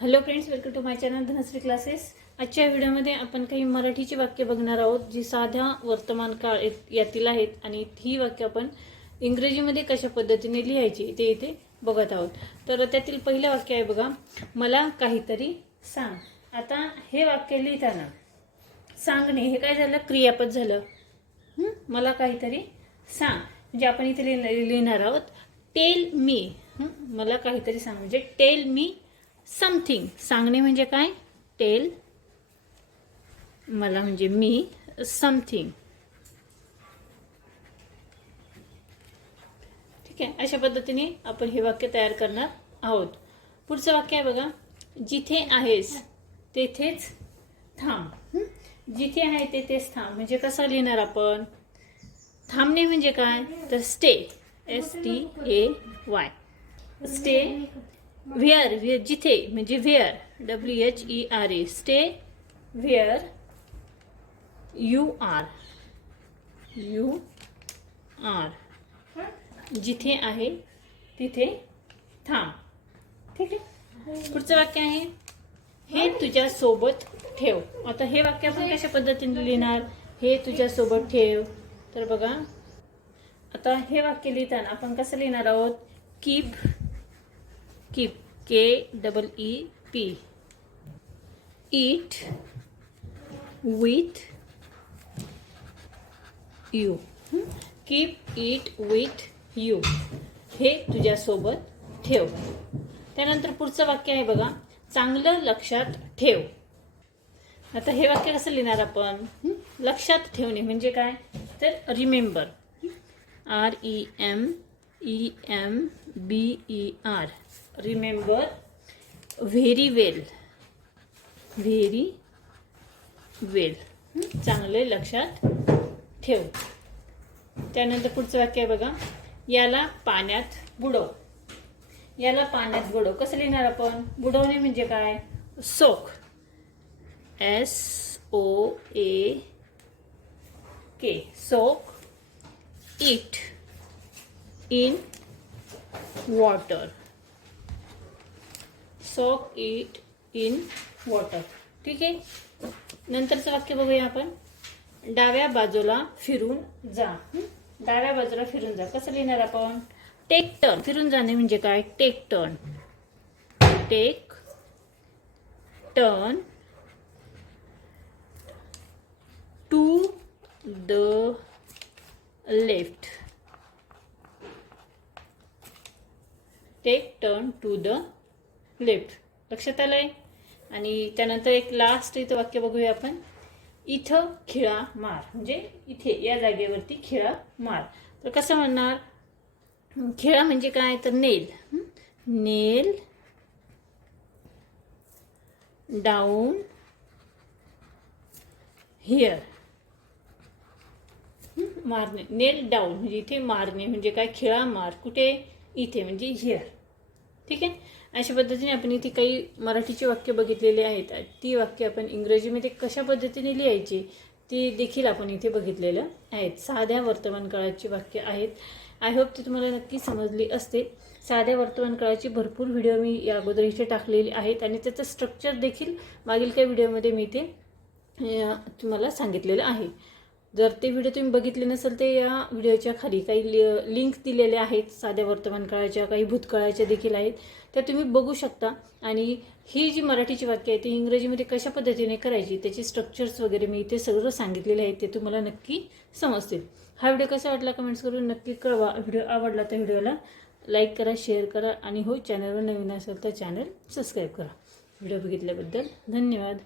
Hello friends welcome to my channel Dhanashree classes आजच्या व्हिडिओमध्ये आपण काही मराठीची वाक्य बघणार आहोत जी साध्या वर्तमान काळ येत- यातील आहेत आणि ही वाक्य आपण इंग्रजीमध्ये कशा पद्धतीने लिहायची ते इथे बघत आहोत. तर त्यातील पहिलं वाक्य आहे बघा मला काहीतरी सांग. आता हे वाक्य लिहिताना सांगणे हे काय झालं? क्रियापद झालं. मला काहीतरी सांग. म्हणजे आपण इथे लिहिणार लिहिणार आहोत टेल मी. मला काहीतरी सांग. म्हणजे टेल मी समथिंग. सांगणे म्हणजे काय? टेल. मला म्हणजे मी समथिंग. ठीक आहे? अशा पद्धतीने आपण हे वाक्य तयार करणार आहोत. पुढचं वाक्य आहे बघा. जिथे आहेस तेथेच थांब. जिथे आहे तेथेच थांब. म्हणजे कसं लिहिणार आपण? थांबणे म्हणजे काय? तर stay S T A Y stay where where जिथे म्हणजे where W H E R E stay where you are you are जिथे आहे तिथे थांब. ठीक आहे? पुढचं वाक्य आहे हे तुझ्या सोबत ठेव. आता हे वाक्य आपण कशा पद्धतीने लिहिणार? हे तुझ्या सोबत ठेव. तर बघा आता हे वाक्य लिहिताना आपण कसं लिहिणार आहोत? Keep keep K double E P. It with you keep it with you हे तुझ्यासोबत ठेव. त्यानंतर पुढचं वाक्य आहे बघा. चांगलं लक्षात ठेव. आता हे वाक्य कसं लिहिणार आपण? लक्षात ठेवणे म्हणजे काय? तर remember R E M E M B E R remember very well very well चांगले लक्षात ठेव. त्यानंतर पुढचं वाक्य आहे बघा. याला पाण्यात बुडव. याला पाण्यात बुडव. कसं लिहिणार आपण? बुडवणे म्हणजे काय? Soak. S O A K soak it in water soak it in water ठीक आहे? नंतरचं वाक्य बघूया आपण. डाव्या बाजूला फिरून जा. डाव्या बाजूला फिरून जा. कसं लिहिणार आपण? टेक टर्न फिरून जाणे म्हणजे काय? Take turn take turn to the left take turn to the left लक्षात आलं आहे आणि त्यानंतर एक लास्ट इथं वाक्य बघूया आपण. इथं खिळा मार. म्हणजे इथे या जागेवरती खिळा मार. तर कसं म्हणणार? खिळा म्हणजे काय? तर नेल नेल डाऊन हिअर मारणे. नेल डाऊन म्हणजे इथे मारणे. म्हणजे काय? खिळा मार. कुठे? इथे. म्हणजे हिअर ठीक आहे? अशा पद्धतीने आपण इथे काही मराठीची वाक्य बघितलेली आहेत. ती वाक्य आपण इंग्रजीमध्ये कशा पद्धतीने लिहायची ती देखील आपण इथे बघितलेलं आहेत. साध्या वर्तमानकाळाची वाक्य आहेत. आय होप ती तुम्हाला नक्की समजली असते. साध्या वर्तमान काळाची भरपूर व्हिडिओ मी या अगोदर इथे टाकलेले आहेत आणि त्याचं स्ट्रक्चर देखील मागील काही व्हिडिओमध्ये मी ते तुम्हाला सांगितलेलं आहे. जर ते व्हिडिओ तुम्ही बघितले नसेल तर या व्हिडिओच्या खाली काही लिंक दिलेल्या आहेत साध्या वर्तमान काळाच्या काही भूतकाळाच्या देखील आहेत. त्या तुम्ही बघू शकता. आणि ही जी मराठीची वाक्य आहे ती इंग्रजीमध्ये कशा पद्धतीने करायची त्याचे स्ट्रक्चर्स वगैरे मी इथे सगळं सांगितलेले आहेत ते तुम्हाला नक्की समजतील. हा व्हिडिओ कसा वाटला कमेंट्स करून नक्की कळवा. व्हिडिओ आवडला तर व्हिडिओला लाईक करा शेअर करा. आणि हो चॅनलवर नवीन असेल तर चॅनल सबस्क्राईब करा. व्हिडिओ बघितल्याबद्दल धन्यवाद.